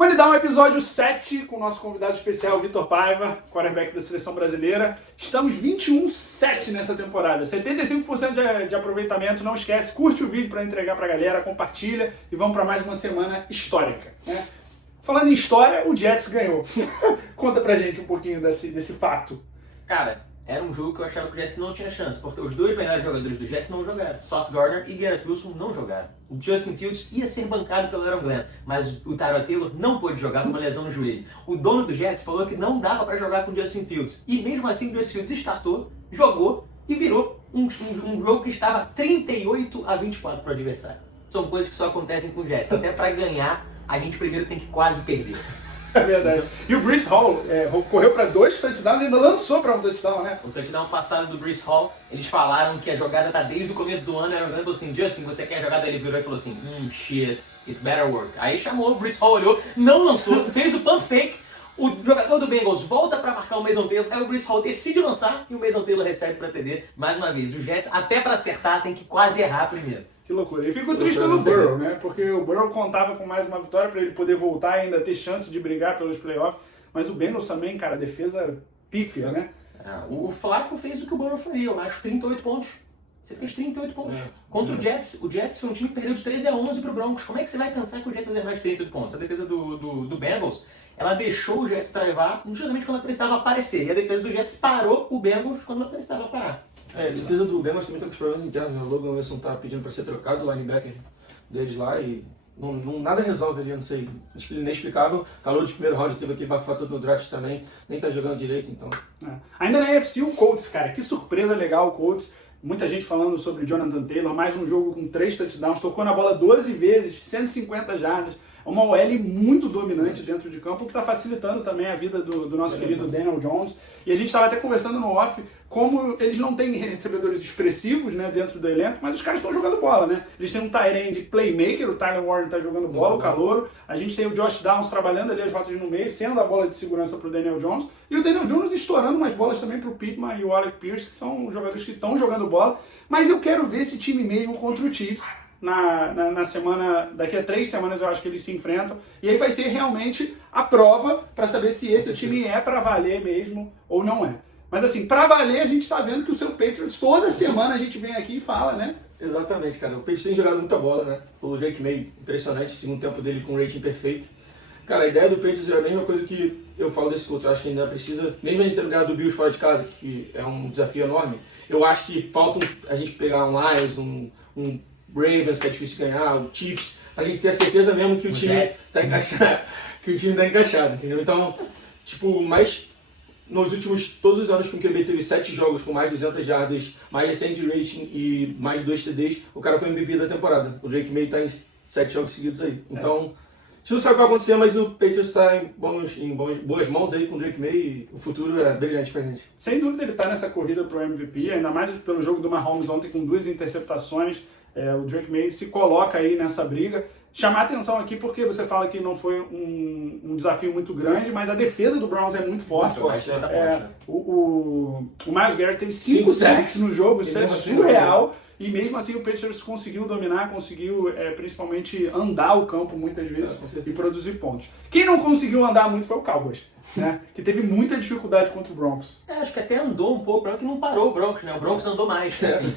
Money Down, episódio 7, com o nosso convidado especial, Vitor Paiva, quarterback da Seleção Brasileira. Estamos 21-7 nessa temporada, 75% de aproveitamento. Não esquece, curte o vídeo para entregar para a galera, compartilha e vamos para mais uma semana histórica, né? Falando em história, o Jets ganhou. Conta pra gente um pouquinho desse fato. Cara, era um jogo que eu achava que o Jets não tinha chance, porque os dois melhores jogadores do Jets não jogaram. Sauce Gardner e Garrett Wilson não jogaram. O Justin Fields ia ser bancado pelo Aaron Glenn, mas o Tyrod Taylor não pôde jogar com uma lesão no joelho. O dono do Jets falou que não dava para jogar com o Justin Fields. E mesmo assim o Justin Fields startou, jogou e virou um jogo que estava 38-24 para o adversário. São coisas que só acontecem com o Jets. Até para ganhar, a gente primeiro tem que quase perder. É verdade. E o Breece Hall correu para 2 touchdowns e ainda lançou para um touchdown, né? O touchdown passado do Breece Hall, eles falaram que a jogada tá desde o começo do ano. Aaron Glenn falou assim: Justin, você quer a jogada? Ele virou e falou assim: shit, it better work. Aí chamou, o Breece Hall olhou, não lançou, fez o pump fake. O jogador do Bengals volta para marcar o Mason Taylor, aí o Breece Hall decide lançar e o Mason Taylor recebe para TD. Mais uma vez, o Jets, até para acertar, tem que quase errar primeiro. Que loucura. E fico triste pelo Burrow, né? Porque o Burrow contava com mais uma vitória para ele poder voltar e ainda ter chance de brigar pelos playoffs. Mas o Bengals também, cara, defesa pífia, né? O Flacco fez o que o Burrow faria, eu acho, 38 pontos. Você fez 38 pontos. Contra o Jets foi um time que perdeu de 13-11 pro Broncos. Como é que você vai pensar que o Jets vai fazer mais de 38 pontos? A defesa do Bengals, ela deixou o Jets travar justamente quando ela precisava aparecer. E a defesa do Jets parou o Bengals quando ela precisava parar. A defesa do Bengals também tá com os problemas internos, né? O Logan Wilson tá pedindo para ser trocado, o linebacker deles lá, e nada resolve ali, eu não sei, inexplicável. Calor de primeiro round, teve aquele bafado todo no draft também, nem tá jogando direito, então... Ainda na AFC, o Colts, cara, que surpresa legal o Colts. Muita gente falando sobre Jonathan Taylor, mais um jogo com 3 touchdowns, tocou na bola 12 vezes, 150 jardas. Uma OL muito dominante dentro de campo, que está facilitando também a vida do nosso querido Daniel Jones. E a gente estava até conversando no off, como eles não têm recebedores expressivos, né, dentro do elenco, mas os caras estão jogando bola, né? Eles têm um tight end playmaker, o Tyler Warren está jogando bola, o calouro. A gente tem o Josh Downs trabalhando ali as rotas no meio, sendo a bola de segurança para o Daniel Jones. E o Daniel Jones estourando umas bolas também para o Pittman e o Alec Pierce, que são jogadores que estão jogando bola. Mas eu quero ver esse time mesmo contra o Chiefs. Na semana, daqui a 3 semanas eu acho que eles se enfrentam, e aí vai ser realmente a prova para saber se esse time é para valer mesmo ou não é. Mas assim, para valer a gente está vendo que o seu Patriots, toda semana a gente vem aqui e fala, né? Exatamente, cara. O Patriots tem jogado muita bola, né? O Drake May, impressionante, o segundo tempo dele com um rating perfeito. Cara, a ideia do Patriots é a mesma coisa que eu falo desse Colts. Eu acho que ainda precisa, mesmo a gente ter ganhado do Bills fora de casa, que é um desafio enorme, eu acho que falta a gente pegar um Lions, um Ravens, que é difícil de ganhar, o Chiefs, a gente ter a certeza mesmo que o time está encaixado, entendeu? Então, tipo, mas nos últimos, todos os anos que o QB teve 7 jogos com mais de 200 jardas, mais de 100 de rating e mais de 2 TDs, o cara foi MVP da temporada. O Drake May está em 7 jogos seguidos aí. Então, a gente não sabe o que vai acontecer, mas o Patriots está em boas mãos aí com o Drake May e o futuro é brilhante pra gente. Sem dúvida ele está nessa corrida pro MVP, ainda mais pelo jogo do Mahomes ontem com 2 interceptações. O Drake May se coloca aí nessa briga. Chamar atenção aqui porque você fala que não foi um desafio muito grande, mas a defesa do Browns é muito forte. O Myles Garrett teve 5 sacks no jogo, isso é surreal. E mesmo assim o Patriots conseguiu dominar, conseguiu principalmente andar o campo muitas vezes e produzir pontos. Quem não conseguiu andar muito foi o Cowboys, né? Que teve muita dificuldade contra o Broncos. Acho que até andou um pouco, que não parou o Broncos, né? O Broncos andou mais. Assim.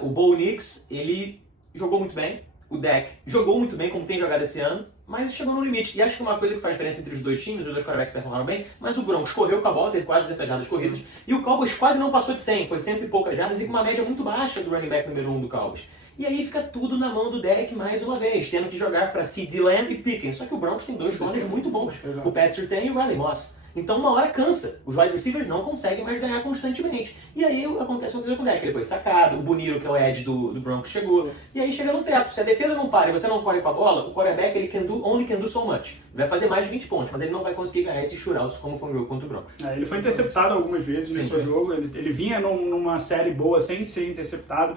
O Bo Nix, ele jogou muito bem. O Dak jogou muito bem, como tem jogado esse ano, mas chegou no limite. E acho que uma coisa que faz diferença entre os dois times, os dois quarterbacks performaram bem, mas o Broncos correu com a bola, teve quase 200 jardas corridas, e o Cowboys quase não passou de 100, foi 100 e poucas jardas e com uma média muito baixa do running back número 1 do Cowboys. E aí fica tudo na mão do Dak mais uma vez, tendo que jogar para CeeDee Lamb e Pickens. Só que o Broncos tem 2 corners muito bons, o Pat Surtain e o Riley Moss. Então uma hora cansa, os wide receivers não conseguem mais ganhar constantemente. E aí acontece uma coisa com o Dak, ele foi sacado, o Boniro, que é o edge do Broncos, chegou, e aí chega no teto. Se a defesa não para e você não corre com a bola, o quarterback ele only can do so much. Vai fazer mais de 20 pontos, mas ele não vai conseguir ganhar esses shootouts como foi no jogo contra o Broncos. Ele foi interceptado algumas vezes nesse jogo, ele vinha numa série boa sem ser interceptado.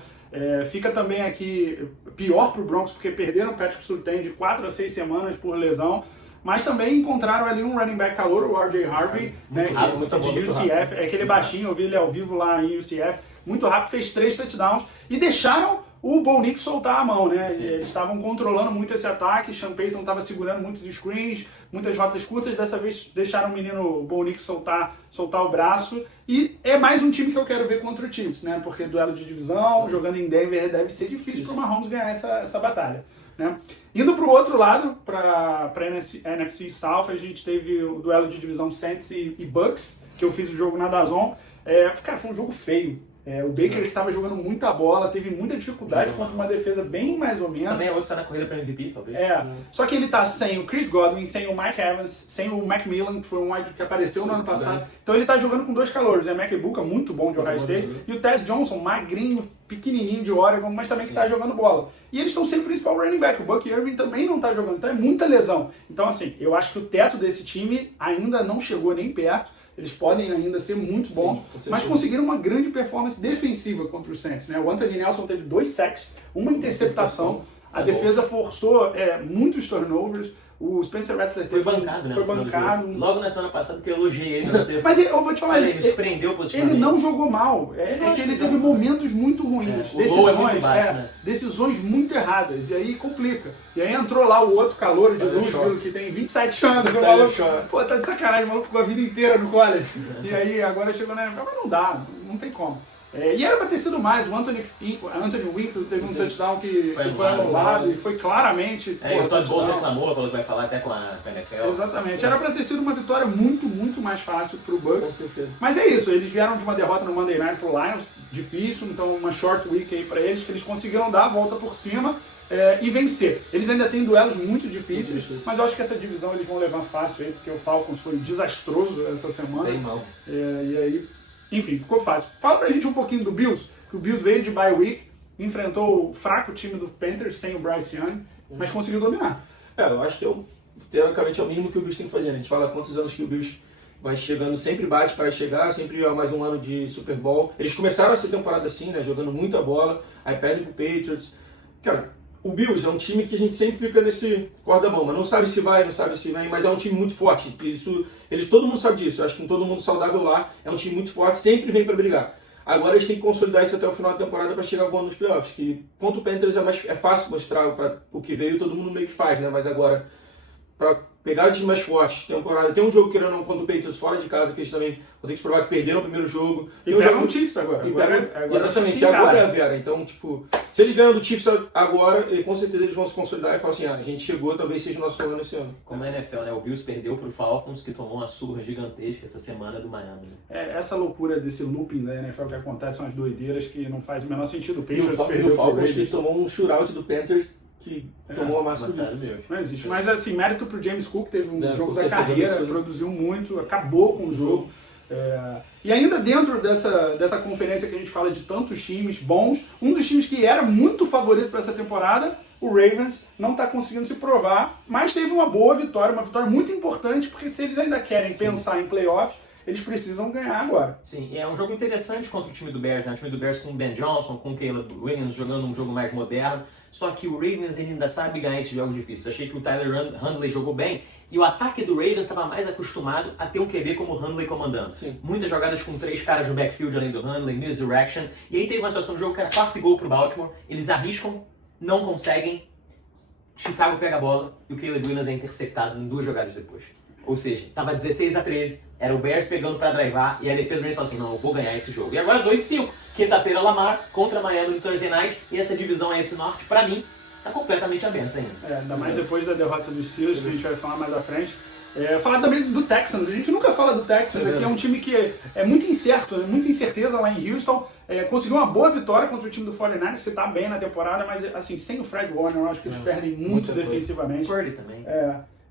Fica também aqui pior pro Broncos, porque perderam o Patrick Surtain de 4 a 6 semanas por lesão. Mas também encontraram ali um running back calor, o R.J. Harvey, né, de UCF, aquele baixinho, eu vi ele ao vivo lá em UCF, muito rápido, fez 3 touchdowns e deixaram o Bo Nix soltar a mão, né? Eles estavam controlando muito esse ataque, Sean Payton estava segurando muitos screens, muitas rotas curtas, dessa vez deixaram o menino Bo Nix soltar o braço, e é mais um time que eu quero ver contra o Chiefs, né? Porque duelo de divisão, jogando em Denver, deve ser difícil para o Mahomes ganhar essa batalha, né? Indo para o outro lado, para a NFC South, a gente teve o duelo de divisão Saints e Bucks, que eu fiz o jogo na DAZN. Cara, foi um jogo feio. O Baker que estava jogando muita bola, teve muita dificuldade contra uma defesa bem mais ou menos. Também é outro que tá na corrida para MVP, talvez. Só que ele tá sem o Chris Godwin, sem o Mike Evans, sem o Macmillan, que foi um wide que apareceu no ano passado. Então ele tá jogando com 2 calouros. Mac Ibuka, muito bom de Ohio State, e o Tess Johnson, magrinho, pequenininho de Oregon, mas também que tá jogando bola. E eles estão sem o principal running back. O Buck Irving também não tá jogando, então é muita lesão. Então assim, eu acho que o teto desse time ainda não chegou nem perto. Eles podem ainda ser muito bons, mas conseguiram uma grande performance defensiva contra os Saints, né? O Anthony Nelson teve 2 sacks, uma interceptação, a defesa forçou muitos turnovers, o Spencer Rattler foi bancado, né? Foi bancado. Logo na semana passada que eu elogiei ele. Mas eu vou te falar, ele me surpreendeu positivamente. Ele não jogou mal, que ele teve momentos muito ruins, decisões muito erradas, e aí complica. E aí entrou lá o outro calouro de Louisville, que tem 27 anos, que pô, tá de sacanagem, o maluco ficou a vida inteira no college. E aí agora chegou na NFL, mas não dá, não tem como. E era pra ter sido mais, o Anthony Winfield teve um touchdown que foi anulado e foi claramente... o Todd Bowles reclamou, falou que vai falar até com a NFL. Exatamente, era pra ter sido uma vitória muito, muito mais fácil pro Bucks. Mas é isso, eles vieram de uma derrota no Monday Night pro Lions, difícil, então uma short week aí pra eles, que eles conseguiram dar a volta por cima e vencer. Eles ainda têm duelos muito difíceis, mas eu acho que essa divisão eles vão levar fácil aí, porque o Falcons foi desastroso essa semana. Bem mal. E aí... Enfim, ficou fácil. Fala pra gente um pouquinho do Bills, que o Bills veio de bye week, enfrentou o fraco time do Panthers sem o Bryce Young, mas conseguiu dominar. Eu acho que teoricamente é o mínimo que o Bills tem que fazer, né? A gente fala quantos anos que o Bills vai chegando, sempre bate para chegar, sempre mais um ano de Super Bowl. Eles começaram essa temporada assim, né? Jogando muita bola, aí perdem pro Patriots. Cara, o Bills é um time que a gente sempre fica nesse corda-bamba, mas não sabe se vai, não sabe se vem, mas é um time muito forte. Todo mundo sabe disso, eu acho que com todo mundo saudável lá, é um time muito forte, sempre vem para brigar. Agora eles têm que consolidar isso até o final da temporada para chegar voando nos playoffs, que contra o Panthers é fácil mostrar o que veio, todo mundo meio que faz, né? Mas agora, para pegar o time mais forte, temporada, tem um jogo querendo não contra o Patriots fora de casa, que eles também vão ter que se provar que perderam o primeiro jogo. E pegam o Chiefs agora. Exatamente, agora é a Vera. Então, tipo, se eles ganham do Chiefs agora, com certeza eles vão se consolidar e falar assim, a gente chegou, talvez seja o nosso ano esse ano. Como a NFL, né? O Bills perdeu pro Falcons, que tomou uma surra gigantesca essa semana do Miami. Essa loucura desse looping da NFL que acontece, são as doideiras que não faz o menor sentido. O Patriots perdeu o Falcons, que tomou um shootout do Panthers, que tomou a massa do bicho. Não existe. Mas assim, mérito pro James Cook, teve um jogo da carreira, produziu muito, acabou com o jogo. E ainda dentro dessa conferência que a gente fala de tantos times bons, um dos times que era muito favorito para essa temporada, o Ravens, não está conseguindo se provar, mas teve uma boa vitória, uma vitória muito importante, porque se eles ainda querem pensar em playoffs, eles precisam ganhar agora. Sim, e é um jogo interessante contra o time do Bears, né? O time do Bears com o Ben Johnson, com o Caleb Williams jogando um jogo mais moderno. Só que o Ravens ainda sabe ganhar esses jogos difíceis. Achei que o Tyler Hundley jogou bem e o ataque do Ravens estava mais acostumado a ter um QB como o Hundley comandando. Sim. Muitas jogadas com 3 caras no backfield além do Hundley, misdirection. E aí teve uma situação do jogo que era 4 gol pro Baltimore. Eles arriscam, não conseguem. Chicago pega a bola e o Caleb Williams é interceptado em 2 jogadas depois. Ou seja, estava 16-13, era o Bears pegando para drivar e a defesa do Ravens falou assim, não, eu vou ganhar esse jogo. E agora 2-5, quinta-feira Lamar contra Miami no Thursday Night e essa divisão AFC Norte, para mim, está completamente aberta ainda. Ainda mais depois da derrota dos Steelers, que a gente vai falar mais à frente. Falar também do Texans, a gente nunca fala do Texans, que é um time que é muito incerto, muita incerteza lá em Houston. Conseguiu uma boa vitória contra o time do 49ers, que você está bem na temporada, mas assim, sem o Fred Warner, eu acho que eles perdem muito defensivamente. Purdy também.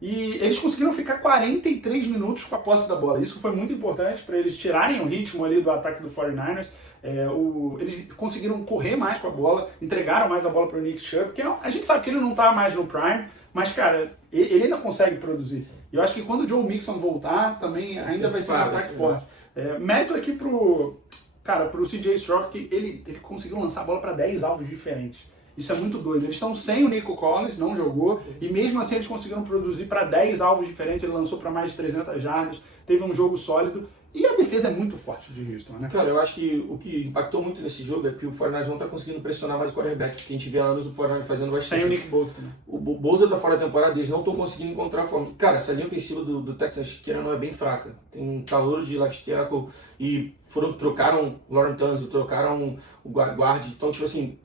E eles conseguiram ficar 43 minutos com a posse da bola. Isso foi muito importante para eles tirarem o ritmo ali do ataque do 49ers. Eles conseguiram correr mais com a bola, entregaram mais a bola para o Nick Chubb, porque a gente sabe que ele não está mais no prime, mas, cara, ele ainda consegue produzir. E eu acho que quando o Joe Mixon voltar, também ainda vai ser um ataque forte. Mérito aqui pro CJ Stroud, que ele conseguiu lançar a bola para 10 alvos diferentes. Isso é muito doido. Eles estão sem o Nico Collins, não jogou, e mesmo assim eles conseguiram produzir para 10 alvos diferentes. Ele lançou para mais de 300 jardas, teve um jogo sólido. E a defesa é muito forte de Houston, né? Cara, eu acho que o que impactou muito nesse jogo é que o 49ers não tá conseguindo pressionar mais o quarterback, que a gente vê há anos o 49ers fazendo bastante. Sem o Nick Bosa, né? O Bosa tá fora da temporada, eles não estão conseguindo encontrar a forma. Cara, essa linha ofensiva do Texans, querendo ou não, é bem fraca. Tem um calor de left tackle e trocaram o Lauren Tunsil, trocaram o guard. Então, tipo assim,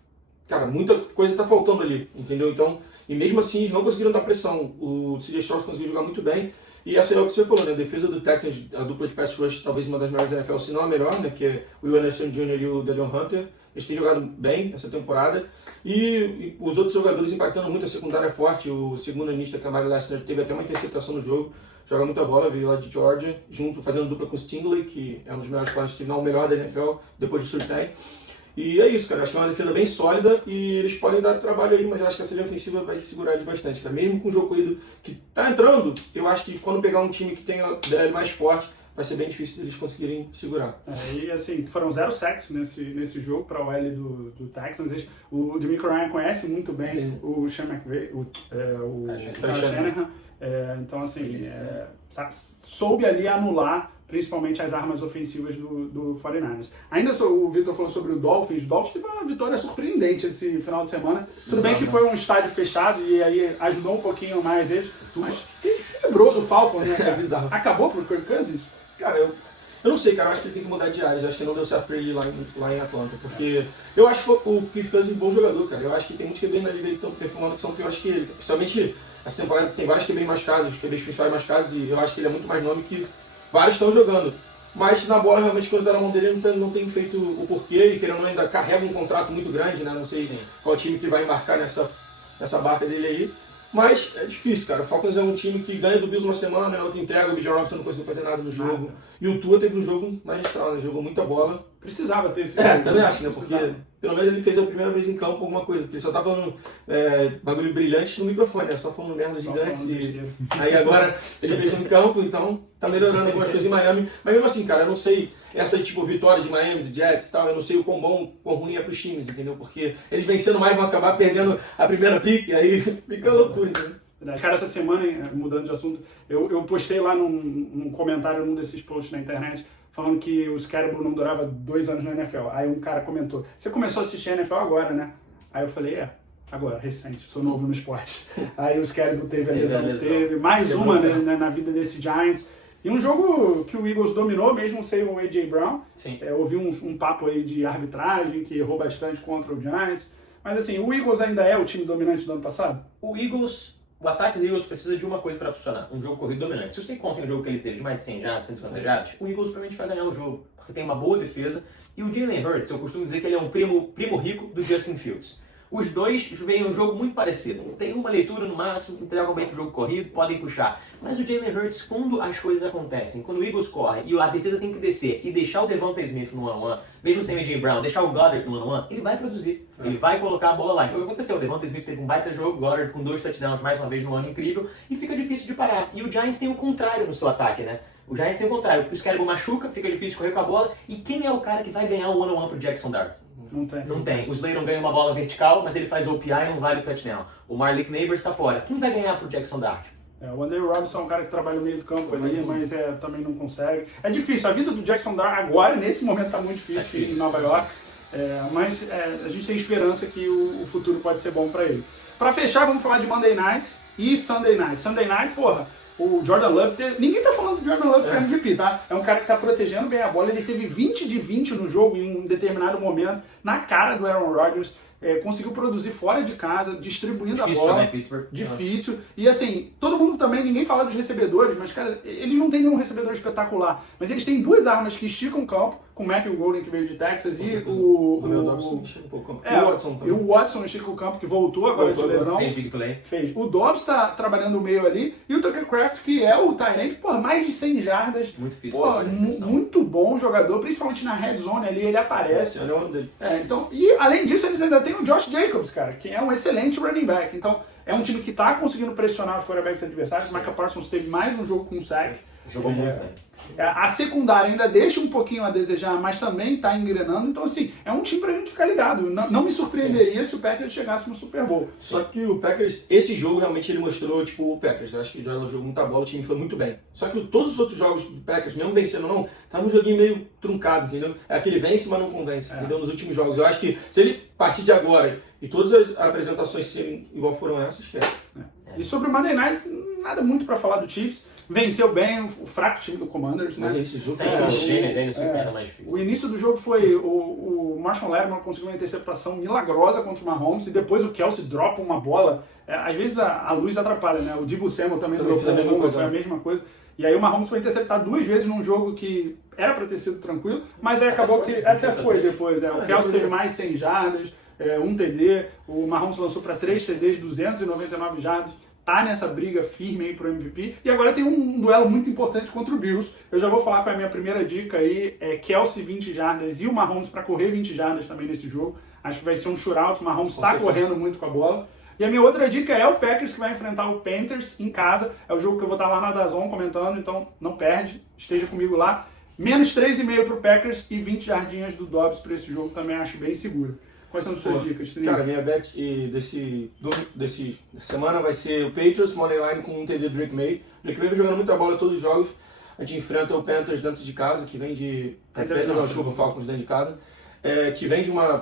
cara, muita coisa tá faltando ali, entendeu? Então, e mesmo assim, eles não conseguiram dar pressão. O CJ Stroud conseguiu jogar muito bem. E essa é o que você falou, né? A defesa do Texans, a dupla de pass rush, talvez uma das melhores da NFL, se não a melhor, né? Que é o Will Anderson Jr. e o Daniel Hunter. Eles têm jogado bem essa temporada. E os outros jogadores impactando muito, a secundária é forte. O segundo anista, Kamari Lassiter, teve até uma interceptação no jogo. Joga muita bola, veio lá de Georgia, junto, fazendo dupla com o Stingley, que é um dos melhores corners, não o melhor da NFL, depois do Surtain. E é isso, cara. Acho que é uma defesa bem sólida e eles podem dar trabalho aí, mas eu acho que essa linha ofensiva vai segurar de bastante, cara. Mesmo com o jogo corrido que tá entrando, eu acho que quando pegar um time que tenha DL mais forte, vai ser bem difícil eles conseguirem segurar. E assim, foram 0 sacks nesse jogo para o L do Texans. O DeMeco Ryan conhece muito bem o Sean McVay, o Kyle Shanahan. Então, assim, soube ali anular principalmente as armas ofensivas do 49ers. Ainda o Vitor falou sobre o Dolphins. O Dolphins teve uma vitória surpreendente esse final de semana. Tudo bem que foi um estádio fechado e aí ajudou um pouquinho mais eles, mas quebrou o Falcons, né, cara? Bizarro. Acabou pro Kirk Cousins? Cara, eu não sei, cara. Eu acho que ele tem que mudar de áreas. Eu acho que não deu certo pra ele lá em Atlanta. Porque eu acho que o Kirk Cousins é um bom jogador, cara. Eu acho que tem muitos QB na liga que estão performando que são piores que ele. Principalmente essa temporada tem vários QB machucados, os QBs principais machucados, e eu acho que ele é muito mais nome que vários estão jogando. Mas na bola, realmente, quando tá na mão dele, ele não tem feito o porquê. E querendo ainda carrega um contrato muito grande, né? Não sei qual time que vai embarcar nessa barca dele aí. Mas é difícil, cara. O Falcons é um time que ganha do Bills uma semana, na outra entrega, o Bijan Robinson não conseguiu fazer nada no jogo. E o Tua teve um jogo magistral, né? Jogou muita bola. Precisava ter esse Também acho, né? Porque pelo menos ele fez a primeira vez em campo alguma coisa. Porque ele só tava falando bagulho brilhante no microfone, né? Só falando merda gigante. Aí agora ele fez em campo, então tá melhorando algumas coisas em Miami. Mas mesmo assim, cara, eu não sei essa tipo vitória de Miami, de Jets e tal, eu não sei o quão bom, quão ruim é pros times, entendeu? Porque eles vencendo mais vão acabar perdendo a primeira pick, aí fica loucura, entendeu? Cara, essa semana, mudando de assunto, eu postei lá num comentário num desses posts na internet falando que o Scaribo não durava 2 anos na NFL. Aí um cara comentou, você começou a assistir a NFL agora, né? Aí eu falei, agora, recente, sou novo no esporte. Aí o Scaribo teve a lesão que teve, mais uma na vida desse Giants. E um jogo que o Eagles dominou, mesmo sem o A.J. Brown. Sim. Ouvi um papo aí de arbitragem, que errou bastante contra o Giants. Mas assim, o Eagles ainda é o time dominante do ano passado? O ataque do Eagles precisa de uma coisa para funcionar, um jogo corrido dominante. Se você conta um jogo que ele teve de mais de 100 jardas, 150 jardas, o Eagles provavelmente vai ganhar o jogo, porque tem uma boa defesa. E o Jalen Hurts, eu costumo dizer que ele é um primo rico do Justin Fields. Os dois veem um jogo muito parecido. Tem uma leitura no máximo, entregam bem pro jogo corrido, podem puxar. Mas o Jalen Hurts, quando as coisas acontecem, quando o Eagles corre e a defesa tem que descer e deixar o Devonta Smith no 1-1, mesmo sem o A.J. Brown, deixar o Goddard no 1-1, ele vai produzir. Ele vai colocar a bola lá. E foi o que aconteceu. O Devonta Smith teve um baita jogo, o Goddard com 2 touchdowns mais uma vez no ano incrível, e fica difícil de parar. E o Giants tem o contrário no seu ataque, né? O Giants tem o contrário. O Scaribo machuca, fica difícil correr com a bola. E quem é o cara que vai ganhar o 1-1 pro Jackson Dart? Não tem. O Slayton ganha uma bola vertical, mas ele faz OPI e não vale o touchdown. O Malik Neighbors está fora. Quem vai ganhar pro Jackson Dart? O Andrew Robinson é um cara que trabalha no meio do campo ali, mas também não consegue. É difícil. A vida do Jackson Dart agora, nesse momento, está muito difícil em Nova York. Mas a gente tem esperança que o futuro pode ser bom para ele. Para fechar, vamos falar de Monday Night e Sunday Night. Sunday Night, o Jordan Love, ninguém tá falando do Jordan Love para MVP, tá? É um cara que tá protegendo bem a bola, ele teve 20 de 20 no jogo em um determinado momento, na cara do Aaron Rodgers, conseguiu produzir fora de casa, distribuindo a bola. Né, Pittsburgh? Difícil. E assim, todo mundo também, ninguém fala dos recebedores, mas cara, eles não têm nenhum recebedor espetacular, mas eles têm 2 armas que esticam o campo, com o Matthew Golden, que veio de Texas, e o Dobson estica um pouco o campo. E o Watson também. E o Watson estica o campo, que voltou agora de lesão. Fez big play. Fez. O Dobbs tá trabalhando o meio ali, e o Tucker Kraft, que é o tight end, mais de 100 jardas. Muito difícil. Muito bom jogador, principalmente na red zone ali, ele aparece. Então, e além disso, eles ainda têm o Josh Jacobs, cara, que é um excelente running back. Então, é um time que tá conseguindo pressionar os quarterbacks adversários. Micah Parsons teve mais um jogo com sack. Jogou muito bem. A secundária ainda deixa um pouquinho a desejar, mas também está engrenando. Então, assim, é um time pra gente ficar ligado. Não me surpreenderia se o Packers chegasse no Super Bowl. Só que o Packers, esse jogo realmente ele mostrou, tipo, o Packers. Eu acho que já jogou muita bola, o time foi muito bem. Só que todos os outros jogos do Packers, mesmo vencendo ou não, tava um joguinho meio truncado, entendeu? É aquele vence, mas não convence, entendeu? Nos últimos jogos. Eu acho que se ele partir de agora e todas as apresentações serem igual foram essas, esquece. E sobre o Monday Night, nada muito pra falar do Chiefs. Venceu bem o fraco time do Commanders, né? Mas esse jogo Sem o Shane Daniels foi ainda mais difícil. O início do jogo foi o Marshall Lattimore conseguiu uma interceptação milagrosa contra o Mahomes e depois o Kelsey dropa uma bola. Às vezes a luz atrapalha, né? O Deebo Samuel também dropou uma bomba, foi a mesma coisa. E aí o Mahomes foi interceptar 2 vezes num jogo que era para ter sido tranquilo, mas aí acabou que até foi depois. O Kelsey teve mais 100 jardas, 1 TD, o Mahomes lançou para 3 TDs, 299 jardas. Tá nessa briga firme aí pro MVP. E agora tem um duelo muito importante contra o Bills. Eu já vou falar com a minha primeira dica aí, Kelsey 20 jardas e o Mahomes para correr 20 jardas também nesse jogo. Acho que vai ser um shootout, o Mahomes está correndo muito com a bola. E a minha outra dica é o Packers que vai enfrentar o Panthers em casa. É o jogo que eu vou estar lá na DAZN comentando, então não perde, esteja comigo lá. Menos 3,5 pro Packers e 20 jardinhas do Dobbs para esse jogo também acho bem seguro. Quais são as suas dicas, Trini? Cara, minha bet desse semana vai ser o Patriots, Moneyline com um TD do Drake May. Drake May vem jogando muita bola em todos os jogos. A gente enfrenta o Panthers dentro de casa, que vem de... Desculpa, o Falcons dentro de casa. Que vem de uma...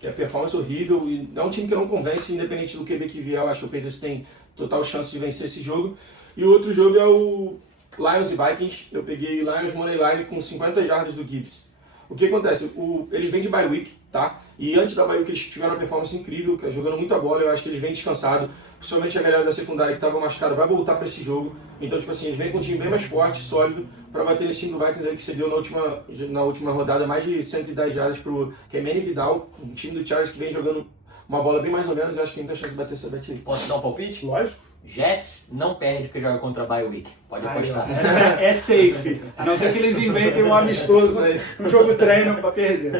que a performance horrível. E é um time que não convence, independente do QB que vier. Eu acho que o Patriots tem total chance de vencer esse jogo. E o outro jogo é o Lions e Vikings. Eu peguei Lions Moneyline com 50 jardas do Gibbs. O que acontece? Eles vêm de bye week, tá? E antes da bye week eles tiveram uma performance incrível, jogando muita bola. Eu acho que eles vêm descansados. Principalmente a galera da secundária que estava machucada vai voltar para esse jogo. Então, tipo assim, eles vêm com um time bem mais forte, sólido, para bater esse time do Vikings aí que cedeu na última rodada mais de 110 jardas pro Kemeny Vidal, um time do Chargers que vem jogando uma bola bem mais ou menos. Eu acho que tem muita chance de bater essa bet aí. Posso dar um palpite? Lógico. Jets não perde porque joga contra a bye week. Pode apostar. É safe. A não ser que eles inventem um amistoso, um jogo treino para perder.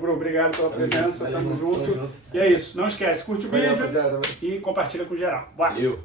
Bruno, obrigado pela presença. Tamo junto. E é isso. Não esquece, curte o vídeo e compartilha com geral. Vai. Valeu.